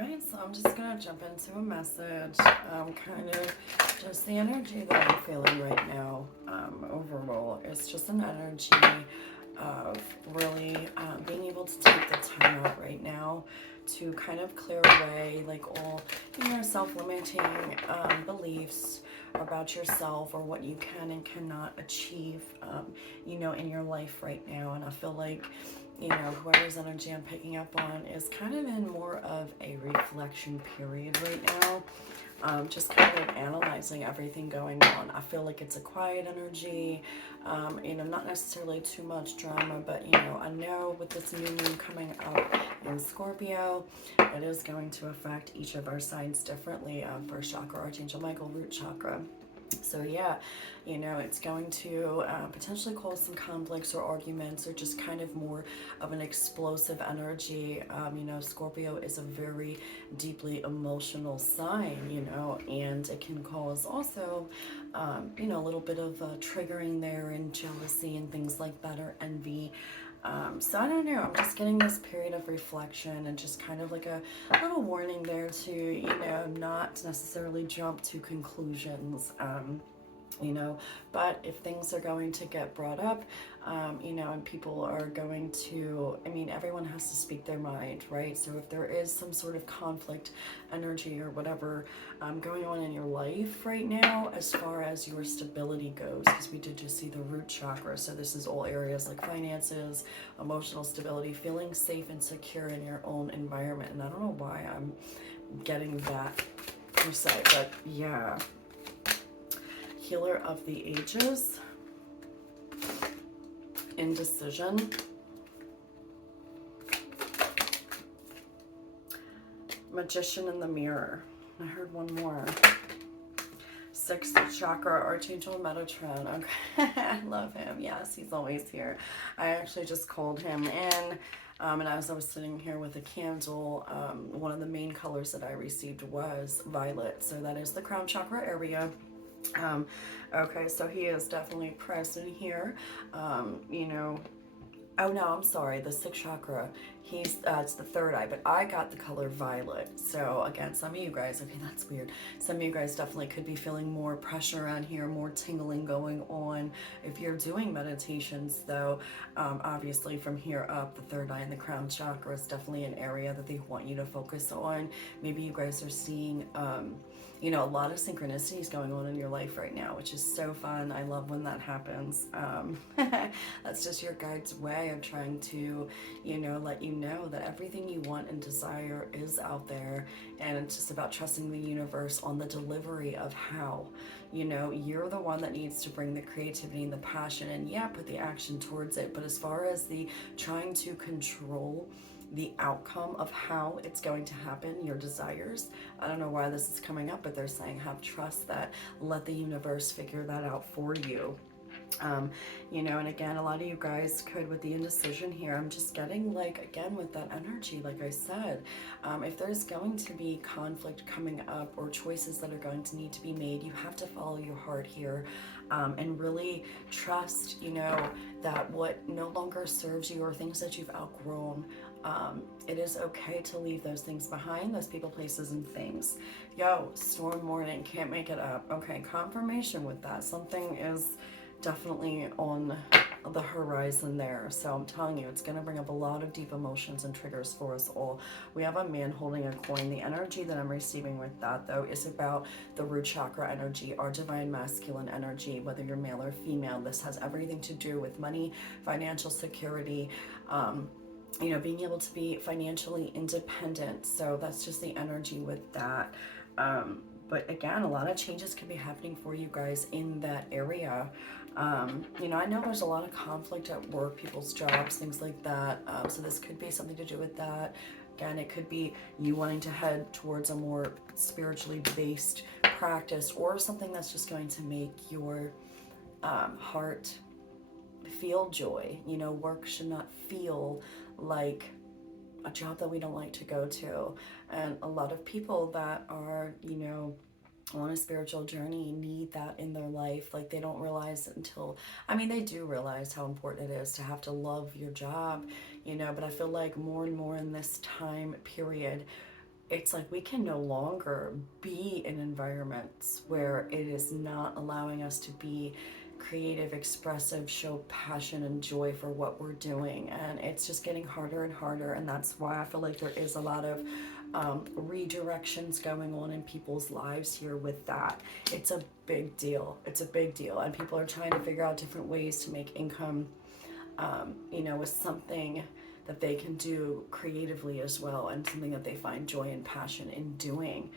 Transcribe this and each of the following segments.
Alright, so I'm just going to jump into a message, kind of just the energy that I'm feeling right now. Overall, it's just an energy of really being able to take the time out right now to kind of clear away like all, self-limiting beliefs about yourself or what you can and cannot achieve, in your life right now. And I feel like whoever's energy I'm picking up on is kind of in more of a reflection period right now. Just kind of analyzing everything going on. I feel like it's a quiet energy, not necessarily too much drama, but I know with this new moon coming up in Scorpio, it is going to affect each of our signs differently. First chakra, Archangel Michael, root chakra. So yeah, it's going to potentially cause some conflicts or arguments or just kind of more of an explosive energy. Scorpio is a very deeply emotional sign, and it can cause also, a little bit of triggering there and jealousy and things like that, or envy. So I don't know, I'm just getting this period of reflection and just kind of like a little warning there to, not necessarily jump to conclusions. But if things are going to get brought up, and people are going to, everyone has to speak their mind, right? So if there is some sort of conflict energy or whatever going on in your life right now, as far as your stability goes, because we did just see the root chakra, so this is all areas like finances, emotional stability, feeling safe and secure in your own environment. And I don't know why I'm getting that per se, but yeah. Healer of the ages, indecision, magician in the mirror. I heard one more. Sixth chakra, Archangel Metatron. Okay, I love him. Yes, he's always here. I actually just called him in. And as I was sitting here with a candle, one of the main colors that I received was violet. So that is the crown chakra area. Okay, so he is definitely present here. Oh no, I'm sorry, the sixth chakra, he's it's the third eye, but I got the color violet. So again, some of you guys, okay, that's weird, some of you guys definitely could be feeling more pressure around here, more tingling going on. If you're doing meditations though, obviously from here up, the third eye and the crown chakra is definitely an area that they want you to focus on. Maybe you guys are seeing a lot of synchronicities going on in your life right now, which is so fun. I love when that happens. That's just your guide's way of trying to, let you know that everything you want and desire is out there. And it's just about trusting the universe on the delivery of how. You're the one that needs to bring the creativity and the passion and put the action towards it. But as far as the trying to control the outcome of how it's going to happen, your desires, I don't know why this is coming up, but they're saying have trust that, let the universe figure that out for you. And again, a lot of you guys could, with the indecision here, I'm just getting again with that energy, like I said, if there's going to be conflict coming up or choices that are going to need to be made, you have to follow your heart here, and really trust, that what no longer serves you or things that you've outgrown, it is okay to leave those things behind, those people, places, and things. Yo, storm morning, can't make it up. Okay, confirmation with that. Something is definitely on the horizon there. So I'm telling you, it's going to bring up a lot of deep emotions and triggers for us all. We have a man holding a coin. The energy that I'm receiving with that, though, is about the root chakra energy, our divine masculine energy, whether you're male or female. This has everything to do with money, financial security, being able to be financially independent. So that's just the energy with that. But again, a lot of changes can be happening for you guys in that area. I know there's a lot of conflict at work, people's jobs, things like that. So this could be something to do with that. Again, it could be you wanting to head towards a more spiritually based practice, or something that's just going to make your heart feel joy. Work should not feel like a job that we don't like to go to. And a lot of people that are, on a spiritual journey need that in their life. Like, they don't realize it until, they do realize how important it is to have to love your job, but I feel like more and more in this time period, it's like we can no longer be in environments where it is not allowing us to be creative, expressive, show passion and joy for what we're doing. And it's just getting harder and harder. And that's why I feel like there is a lot of redirections going on in people's lives here with that. It's a big deal. It's a big deal. And people are trying to figure out different ways to make income, with something that they can do creatively as well, and something that they find joy and passion in doing.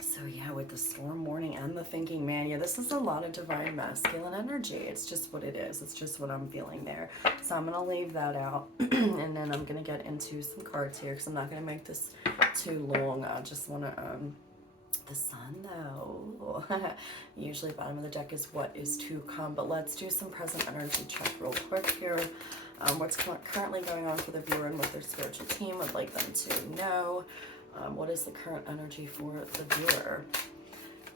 So yeah, with the storm warning and the thinking man, yeah, this is a lot of divine masculine energy. It's just what it is. It's just what I'm feeling there. So I'm going to leave that out. And then I'm going to get into some cards here, because I'm not going to make this too long. I just want to, the sun though. Usually bottom of the deck is what is to come. But let's do some present energy check real quick here. What's currently going on for the viewer and what their spiritual team would like them to know. What is the current energy for the viewer?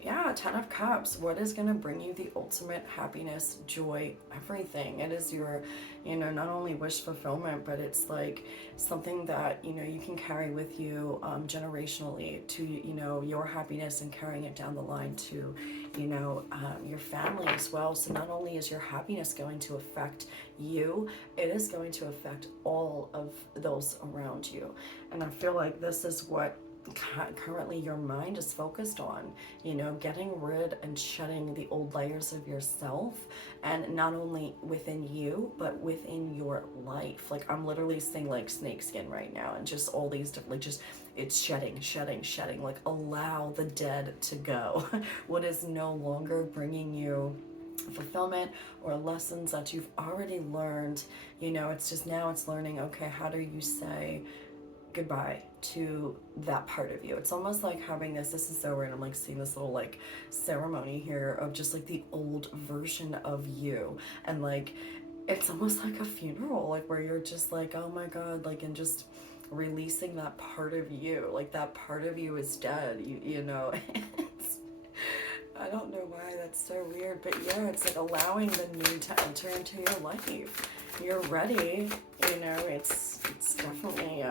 Yeah, 10 of Cups. What is going to bring you the ultimate happiness, joy, everything? It is your, not only wish fulfillment, but it's like something that, you can carry with you generationally to, your happiness, and carrying it down the line to, your family as well. So not only is your happiness going to affect you, it is going to affect all of those around you. And I feel like this is what currently your mind is focused on, getting rid and shedding the old layers of yourself, and not only within you but within your life. Like, I'm literally seeing like snakeskin right now, and just all these different, like, just it's shedding, like, allow the dead to go. What is no longer bringing you fulfillment, or lessons that you've already learned, it's just now it's learning, okay, how do you say goodbye to that part of you? It's almost like having this is so weird, I'm like seeing this little like ceremony here of just like the old version of you, and like it's almost like a funeral, like where you're just like, oh my god, like, and just releasing that part of you, like that part of you is dead, you know. I don't know why that's so weird, but yeah, it's like allowing the new to enter into your life. You're ready, it's definitely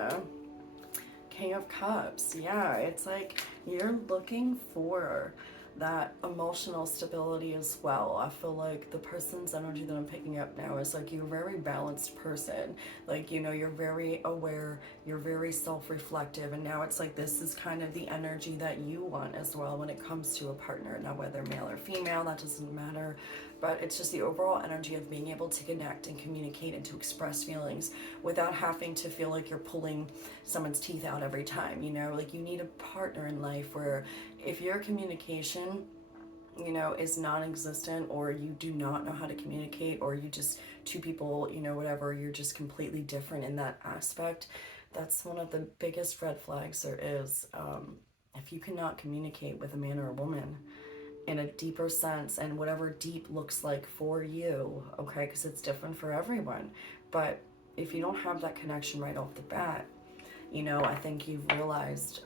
King of Cups. Yeah, it's like you're looking for that emotional stability as well. I feel like the person's energy that I'm picking up now is like you're a very balanced person. Like, you're very aware, you're very self-reflective, and now it's like this is kind of the energy that you want as well when it comes to a partner. Now, whether male or female, that doesn't matter, but it's just the overall energy of being able to connect and communicate and to express feelings without having to feel like you're pulling someone's teeth out every time, like you need a partner in life where if your communication, is non-existent, or you do not know how to communicate, or you just two people, whatever, you're just completely different in that aspect, that's one of the biggest red flags there is. If you cannot communicate with a man or a woman in a deeper sense, and whatever deep looks like for you, okay, because it's different for everyone, but if you don't have that connection right off the bat, I think you've realized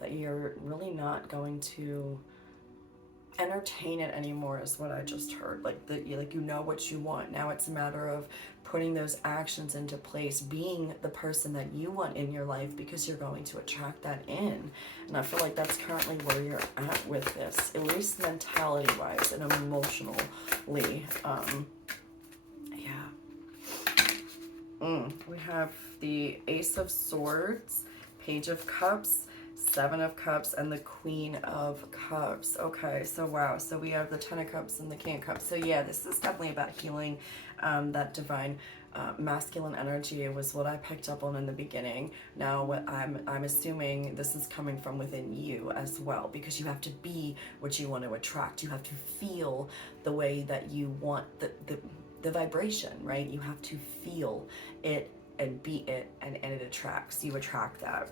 that you're really not going to entertain it anymore, is what I just heard. Like what you want. Now it's a matter of putting those actions into place, being the person that you want in your life, because you're going to attract that in. And I feel like that's currently where you're at with this, at least mentality wise and emotionally. We have the Ace of Swords, Page of Cups, Seven of Cups, and the Queen of Cups. Okay, so wow. So we have the Ten of Cups and the King of Cups. So yeah, this is definitely about healing that divine masculine energy. It was what I picked up on in the beginning. Now what I'm assuming this is coming from within you as well, because you have to be what you want to attract. You have to feel the way that you want the vibration, right? You have to feel it and be it, and it attracts. You attract that.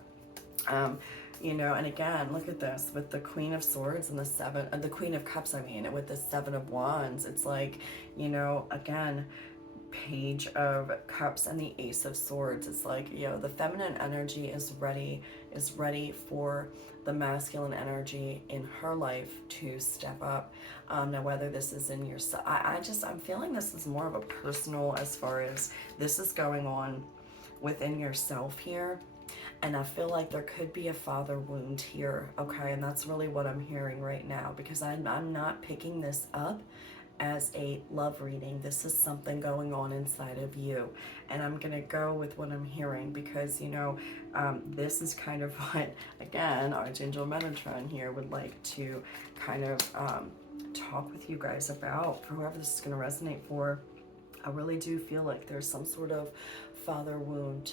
And again, look at this with the Queen of Swords and the Queen of Cups, with the Seven of Wands. It's like, again, Page of Cups and the Ace of Swords. It's like, the feminine energy is ready for the masculine energy in her life to step up. Now, whether this is in your, I'm feeling this is more of a personal, as far as this is going on within yourself here. And I feel like there could be a father wound here, okay? And that's really what I'm hearing right now, because I'm not picking this up as a love reading. This is something going on inside of you. And I'm going to go with what I'm hearing because, you know, this is kind of what, again, Archangel Metatron here would like to kind of talk with you guys about, for whoever this is going to resonate for. I really do feel like there's some sort of father wound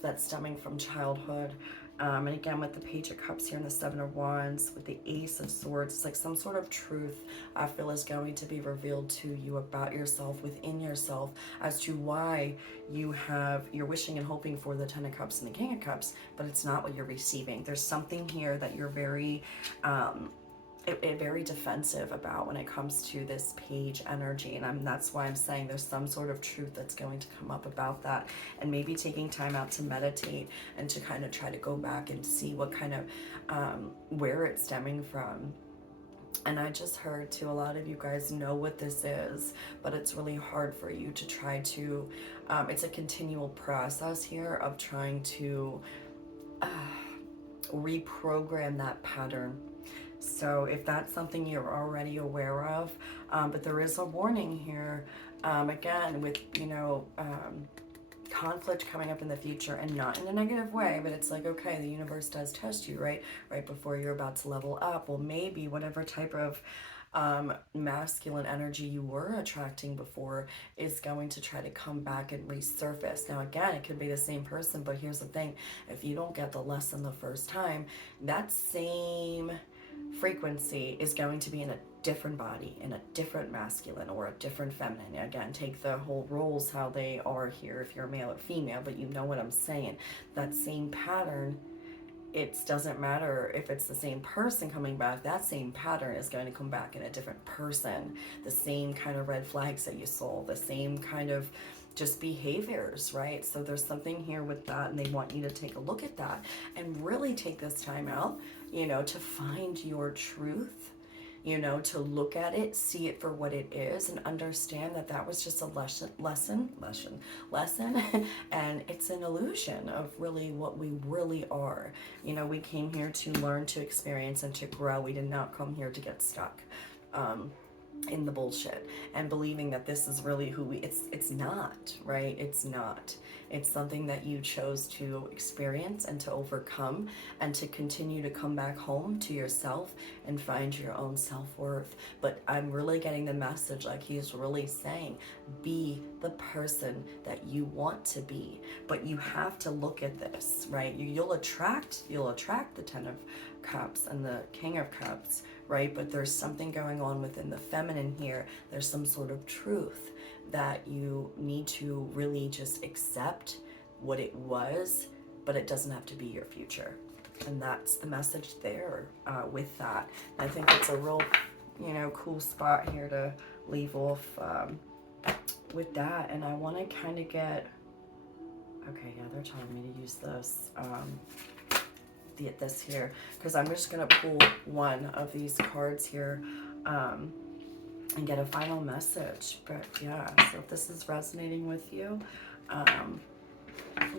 that's stemming from childhood. And again, with the Page of Cups here and the Seven of Wands, with the Ace of Swords, it's like some sort of truth I feel is going to be revealed to you about yourself, within yourself, as to why you're wishing and hoping for the Ten of Cups and the King of Cups, but it's not what you're receiving. There's something here that you're very very defensive about when it comes to this page energy, and that's why I'm saying there's some sort of truth that's going to come up about that, and maybe taking time out to meditate and to kind of try to go back and see what kind of where it's stemming from. And I just heard too, a lot of you guys know what this is, but it's really hard for you to try to it's a continual process here of trying to reprogram that pattern. So if that's something you're already aware of, but there is a warning here, again, with, you know, conflict coming up in the future, and not in a negative way, but it's like, okay, the universe does test you, right before you're about to level up. Well, maybe whatever type of masculine energy you were attracting before is going to try to come back and resurface. Now again, it could be the same person, but here's the thing: if you don't get the lesson the first time, that same frequency is going to be in a different body, in a different masculine or a different feminine. Again, take the whole roles how they are here, if you're male or female, but you know what I'm saying. That same pattern, it doesn't matter if it's the same person coming back, that same pattern is going to come back in a different person. The same kind of red flags that you saw, the same kind of just behaviors, right? So there's something here with that, and they want you to take a look at that and really take this time out, you know, to find your truth, you know, to look at it, see it for what it is, and understand that that was just a lesson, and it's an illusion of really what we really are. You know, we came here to learn, to experience, and to grow. We did not come here to get stuck in the bullshit and believing that this is really who it's not, right? It's not. It's something that you chose to experience and to overcome, and to continue to come back home to yourself and find your own self-worth. But I'm really getting the message, like he's really saying, be the person that you want to be. But you have to look at this, right? You'll attract the Ten of Cups and the King of Cups, right? But there's something going on within the feminine here. There's some sort of truth that you need to really just accept what it was, but it doesn't have to be your future. And that's the message there with that. I think it's a real, you know, cool spot here to leave off with that. And I want to kind of get, okay, yeah, they're telling me to use this this here, because I'm just going to pull one of these cards here and get a final message. But yeah, so if this is resonating with you, I'm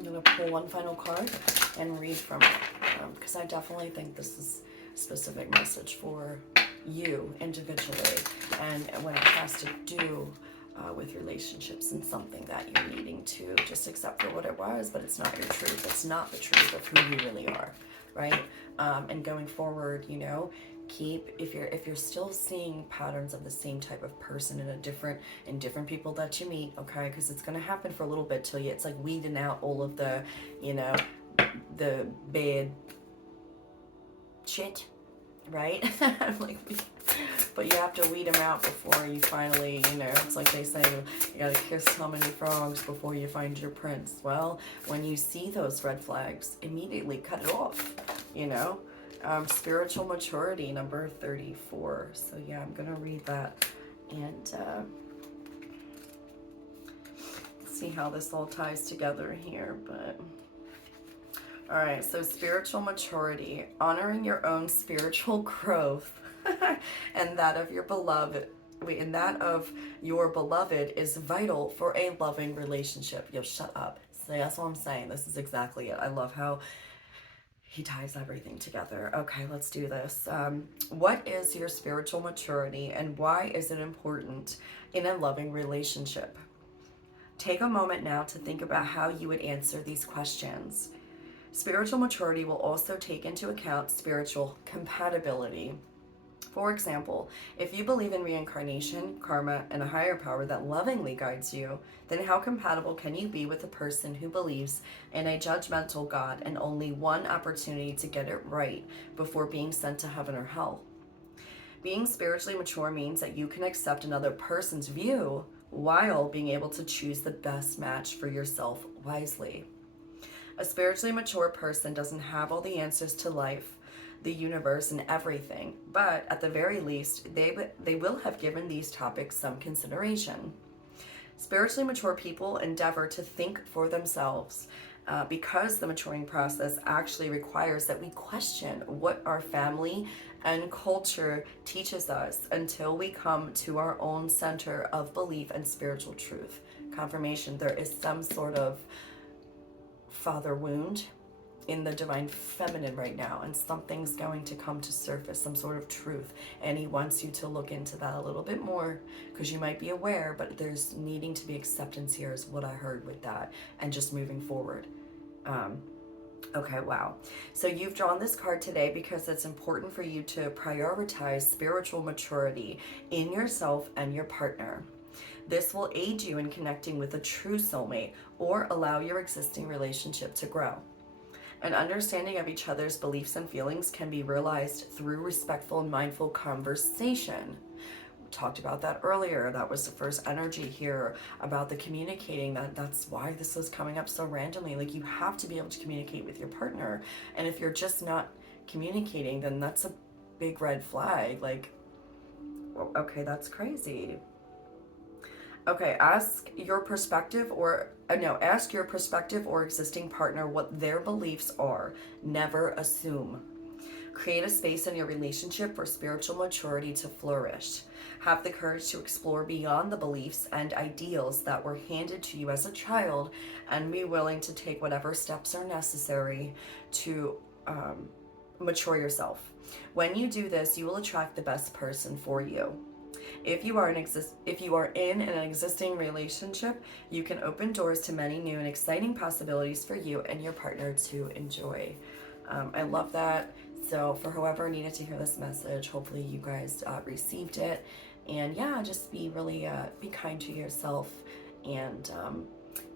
going to pull one final card and read from it, because I definitely think this is a specific message for you individually, and when it has to do with relationships and something that you're needing to just accept for what it was, but it's not your truth. It's not the truth of who you really are, right? And going forward, you know, if you're still seeing patterns of the same type of person in different people that you meet, okay, because it's going to happen for a little bit till it's like weeding out all of the, you know, the bad shit, right? Like, but you have to weed them out before you finally, you know, it's like they say, you gotta kiss how many frogs before you find your prince. Well, when you see those red flags, immediately cut it off, you know. Spiritual maturity, number 34. So yeah, I'm gonna read that and see how this all ties together here. But all right, so spiritual maturity, honoring your own spiritual growth and that of your beloved, is vital for a loving relationship. Yo, shut up. that's what I'm saying. This is exactly it. I love how he ties everything together. Okay, let's do this. What is your spiritual maturity and why is it important in a loving relationship? Take a moment now to think about how you would answer these questions. Spiritual maturity will also take into account spiritual compatibility. For example, if you believe in reincarnation, karma, and a higher power that lovingly guides you, then how compatible can you be with a person who believes in a judgmental God and only one opportunity to get it right before being sent to heaven or hell? Being spiritually mature means that you can accept another person's view while being able to choose the best match for yourself wisely. A spiritually mature person doesn't have all the answers to life, the universe, and everything, but at the very least, they will have given these topics some consideration. Spiritually mature people endeavor to think for themselves because the maturing process actually requires that we question what our family and culture teaches us until we come to our own center of belief and spiritual truth. Confirmation there is some sort of father wound in the divine feminine right now, and something's going to come to surface, some sort of truth, and he wants you to look into that a little bit more because you might be aware, but there's needing to be acceptance here is what I heard with that, and just moving forward. Okay, wow. So you've drawn this card today because it's important for you to prioritize spiritual maturity in yourself and your partner. This will aid you in connecting with a true soulmate or allow your existing relationship to grow. An understanding of each other's beliefs and feelings can be realized through respectful and mindful conversation. We talked about that earlier. That was the first energy here about the communicating. That's why this is coming up so randomly. Like, you have to be able to communicate with your partner. And if you're just not communicating, then that's a big red flag. Like, okay, that's crazy. Okay, ask your prospective or existing partner what their beliefs are. Never assume. Create a space in your relationship for spiritual maturity to flourish. Have the courage to explore beyond the beliefs and ideals that were handed to you as a child, and be willing to take whatever steps are necessary to mature yourself. When you do this, you will attract the best person for you. If you are in an existing relationship, you can open doors to many new and exciting possibilities for you and your partner to enjoy. I love that. So for whoever needed to hear this message, hopefully you guys received it. And yeah, just be really be kind to yourself, and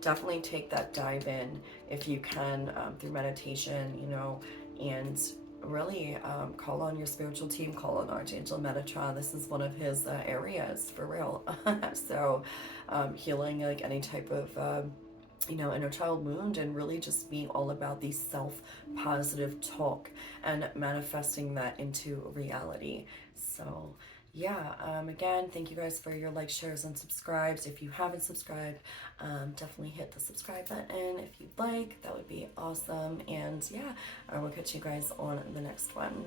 definitely take that dive in if you can through meditation, and really call on your spiritual team, call on Archangel Metatron. This is one of his areas for real. So healing like any type of inner child wound, and really just being all about the self-positive talk and manifesting that into reality. So yeah, again, thank you guys for your likes, shares, and subscribes. If you haven't subscribed, definitely hit the subscribe button if you'd like. That would be awesome. And yeah, I will catch you guys on the next one.